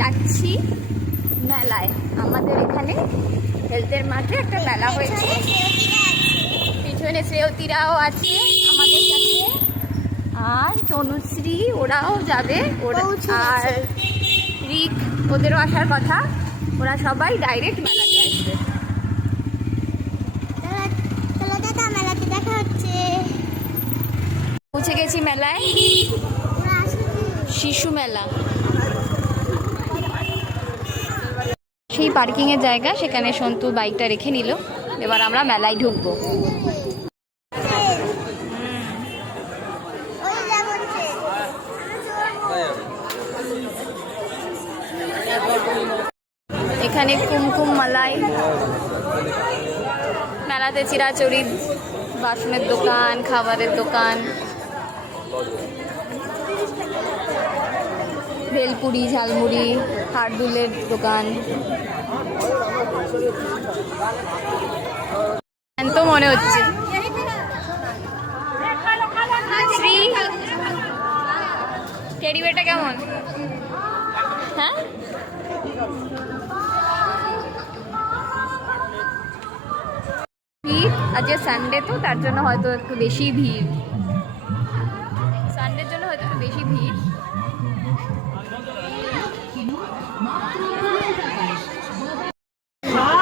যাচ্ছি মেলায়। আমাদের এখানে হেলথের মাঠে একটা মেলা হয়েছে, পিছনে শ্রেয়তীরাও আছে আমাদের সাথে, আর তনুশ্রী ওরাও যাবে, আর রিক ওদেরও আসার কথা। ওরা সবাই ডাইরেক্ট মেলাতে আসবে। পৌঁছে গেছি মেলায়, শিশু মেলা। সেই পার্কিং এর জায়গা, সেখানে সন্তু বাইকটা রেখে নিল। এবার আমরা মেলায় ঢুকবো। এখানে কুমকুম মালাই, মেলাতে চিরাচরিত বাসনের দোকান, খাবারের দোকান, ভেলপুরি, ঝালমুড়ি, হাড়দুলের দোকান। তো মনে হচ্ছে শ্রী টেডি বেটা কেমন? হ্যাঁ, ভিড় আজকে সানডে, তো তার জন্য হয়তো একটু বেশি ভিড়। সানডের জন্য হয়তো একটু বেশি ভিড়।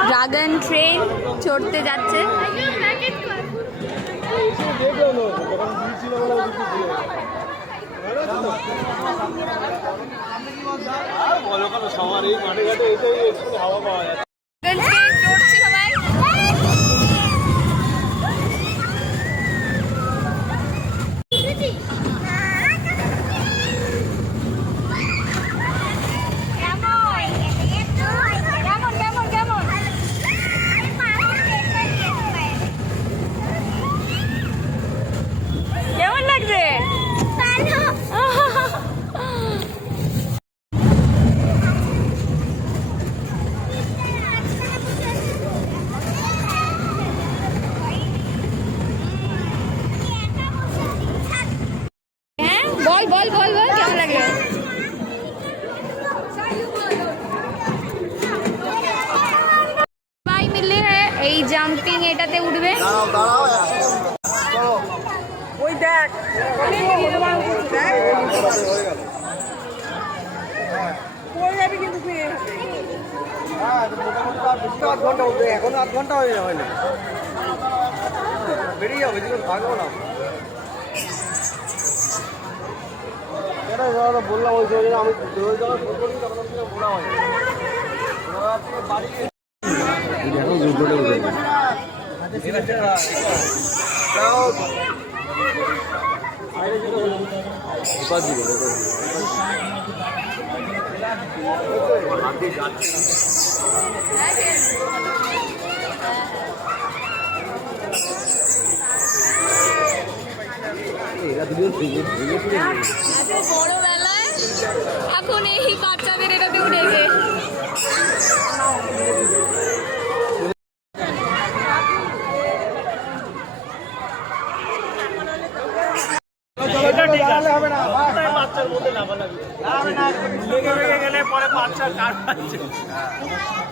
ড্রাগন ট্রেন চড়তে যাচ্ছে। বল বল বল কেমন লাগে? সবাই মিলে এই জাম্পিং এটাতে উঠবে। ওই দেখ এখন 8 ঘন্টা হয়ে যাবে না, বেরিয়ে যাবে, থাকবো না। বললাম ওই আমি ঘোরা হয় বড়বেলায় এখন এই বাচ্চাদের এটাতে উঠেছে।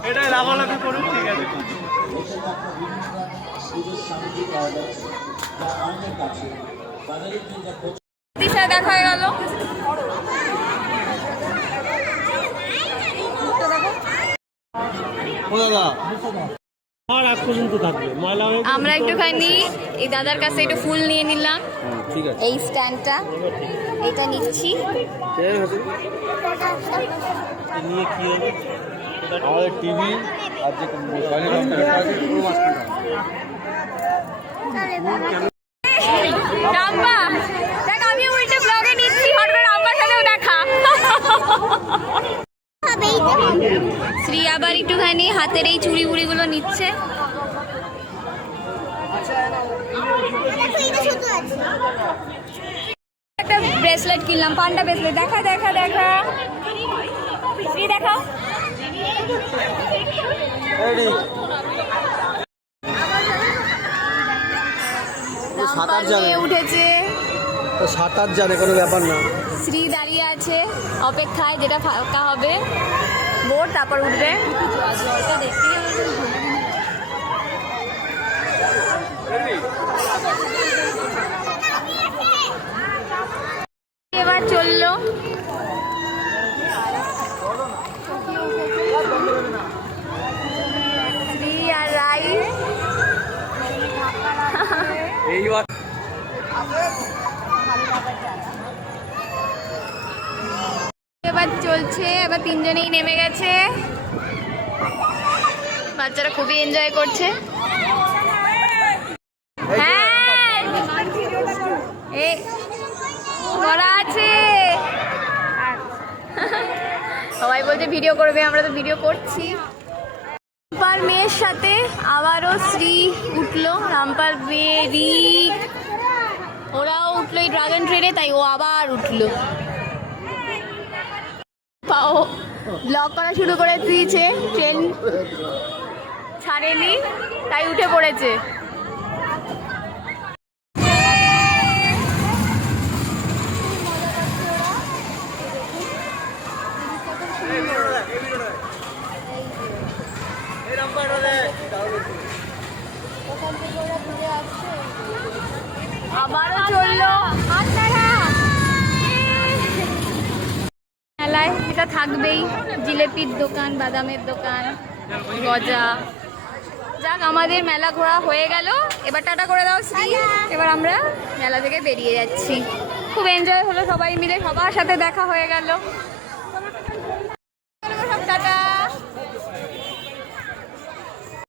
এটাই লাভালাভি করুন, ঠিক আছে। দেখা হয়ে গেল। আমরা একটুখানি এই দাদার কাছে একটু ফুল নিয়ে নিলাম। এই স্ট্যান্ডটা এটা নিচ্ছি। আমাদের টিভি আর যে রাম্বা দেখ, আমি উল্টে ব্লগে নিচ্ছি, হট করে রাম্বার সাথেও দেখা। শ্রী আবার একটুখানি হাতের এই চুড়ি বুড়িগুলো নিচ্ছে। একটা ব্রেসলেট কিনলাম, পান্ডা ব্রেসলেট। দেখা দেখা দেখা শ্রী দেখাও। উঠেছে তো 7-8 জানে কোনো ব্যাপার না। শ্রী দাঁড়িয়ে আছে অপেক্ষায়, যেটা ফাঁকা হবে বোট তারপর উঠবে। এবার চললো শ্রী আর রাই। এইবার এবার চলছে, এবার তিনজনেই নেমে গেছে, বাচ্চারা খুবই এনজয় করছে। হ্যাঁ এই করা আছে, সবাই বলছে ভিডিও করবে, আমরা তো ভিডিও করছি। রামপাল মেয়ের সাথে আবারও শ্রী উঠলো, রামপাল মেয়ে রিক ওরাও উঠলো এই ড্রাগন ট্রেনে, তাই ও আবার উঠলো। পাও ব্লগ করা শুরু করে দিয়েছে, ট্রেন ছাড়েনি তাই উঠে পড়েছে। আবারও চললো মেলায়, এটা থাকবেই, জিলেপির দোকান, বাদামের দোকান, গজা। যাক, আমাদের মেলা ঘোরা হয়ে গেল, এবার টাটা করে দাও শ্রী। এবার আমরা মেলা থেকে বেরিয়ে যাচ্ছি। খুব এনজয় হলো, সবাই মিলে সবার সাথে দেখা হয়ে গেল।